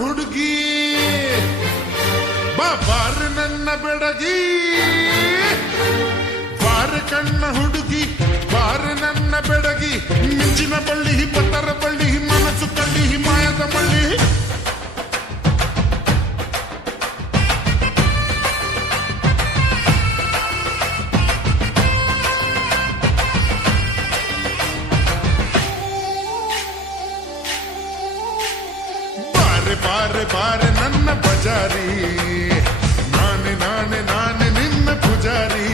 ಹುಡುಗಿ ಬಾರ ನನ್ನ ಬೆಡಗಿ ಬಾರ ಕಣ್ಣ ಹುಡುಗಿ ಬಾರ ನನ್ನ ಬೆಡಗಿ ಮಿಂಚಿನ ಬಳ್ಳಿ ಪತ್ತರ ಬಳ್ಳಿ ಮನಸ್ಸು ಕಳ್ಳಿ ಮಾಯದ ಬಳ್ಳಿ ಬಾರೆ ಬಾರೆ ನನ್ನ ಬಜಾರಿ ನಾನೆ ನಾನೆ ನಾನೆ ನಿನ್ನ ಪೂಜಾರಿ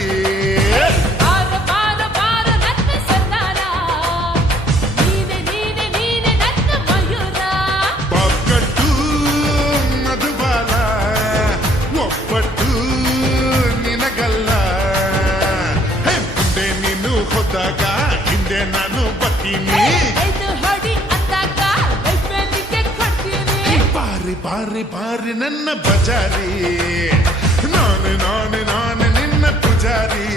ಪಕ್ಕಟ್ಟು ಮಧುಬಾಲ ಒಪ್ಪಟ್ಟು ನಿನಗಲ್ಲ ಮುಂದೆ ನೀನು ಹೋದಾಗ ಹಿಂದೆ ನಾನು ಬರ್ತೀನಿ ಬಾರಿ ಬಾರಿ ನನ್ನ ಬಜಾರಿ ನಾನೆ ನಾನೆ ನಾನೆ ನಿನ್ನ ಪೂಜಾರಿ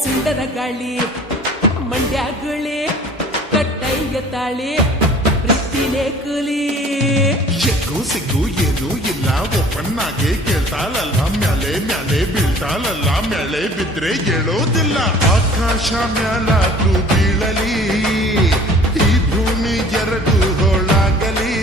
ಸುಂದರ ಗಾಳಿ ಮಂಡ್ಯಗುಳಿ ಕಟ್ಟಯ್ಯ ತಾಳಿ ಪ್ರೀತಿನೇ ಕೂಲಿ ಎಕ್ಕು ಸಿಗ್ಗು ಏನು ಇಲ್ಲ ಒಪ್ಪನ್ನಾಗೆ ಕೇಳ್ತಾಳಲ್ಲ ಮ್ಯಾಲೆ ಮ್ಯಾಲೆ ಬೀಳ್ತಾಳಲ್ಲ ಮ್ಯಾಲೆ ಬಿದ್ರೆ ಹೇಳೋದಿಲ್ಲ ಆಕಾಶ ಮ್ಯಾಲಾದ್ರೂ ಬೀಳಲಿ ಈ ಭೂಮಿ ಎರಡು ಹೋಳಾಗಲಿ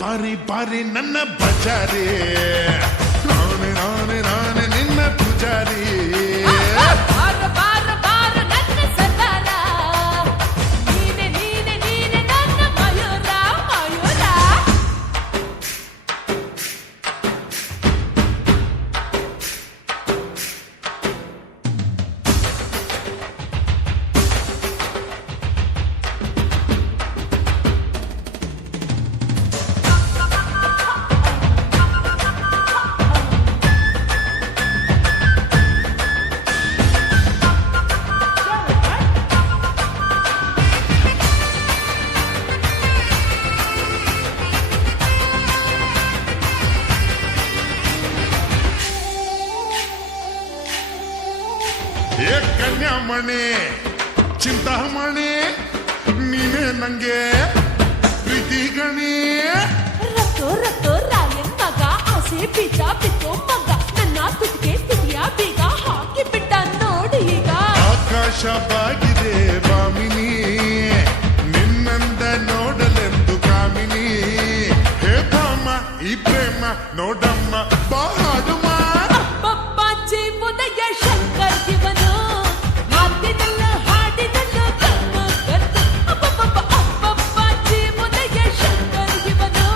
ಬಾರಿ ಬಾರಿ ನನ್ನ ಬಜಾರಿ ನಾನೆ ನಾನೆ ನಾನೆ ನಿನ್ನ ಪೂಜಾರಿ ಕನ್ಯಾಮಣಿ ಚಿಂತಾಮಣಿ ನೀನೇ ನಂಗೆ ಪ್ರೀತಿ ಗಣಿ ರತ್ತೋ ರತ್ತೋ ರಾಯನ್ ಮಗ ಆಸೆ ಬೀಜ ಬಿತ್ತೋ ಮಗ ನನ್ನ ತುಟಿಗೆ ತುಟಿಯ ಬೀಗ ಹಾಕಿ ಬಿಟ್ಟ ನೋಡಿ ಈಗ ಆಕಾಶ ಬಾಗಿದೆ ಬಾಮಿನಿ ನಿನ್ನಂದ ನೋಡಲೆಂದು ಕಾಮಿನಿ ಹೇ ಭಾಮ ಈ ಪ್ರೇಮ ನೋಡಮ್ಮ ಬಾಡುಮ ಜೀವನಯ ಶಂಕರ್ ಇವನು ಮಾತಿನಲ್ಲ ಹಾಡಿನಲ್ಲ ಕತ್ತು ಕತ್ತು ಅಬ್ಬಬ್ಬ ಜೀವನಯ ಶಂಕರ್ ಇವನು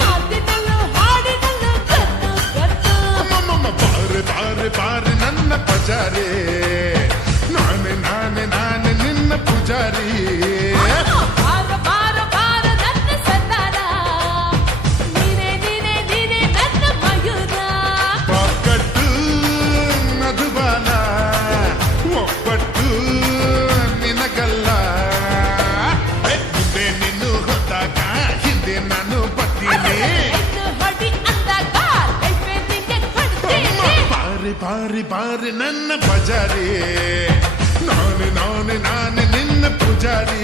ಮಾತಿನಲ್ಲ ಹಾಡಿನಲ್ಲ ಕತ್ತು ಕತ್ತು ಬಾರೆ ಬಾರೆ ಬಾರೆ ನನ್ನ ಪಜಾರಿ ನಾನೆ ನಾನೆ ನಾನೆ ನಿನ್ನ ಪೂಜಾರಿ ಬಾರಿ ಬಾರಿ ನನ್ನ ಬಜಾರಿ ನಾನೆ ನಾನೆ ನಾನೆ ನಿನ್ನ ಪೂಜಾರಿ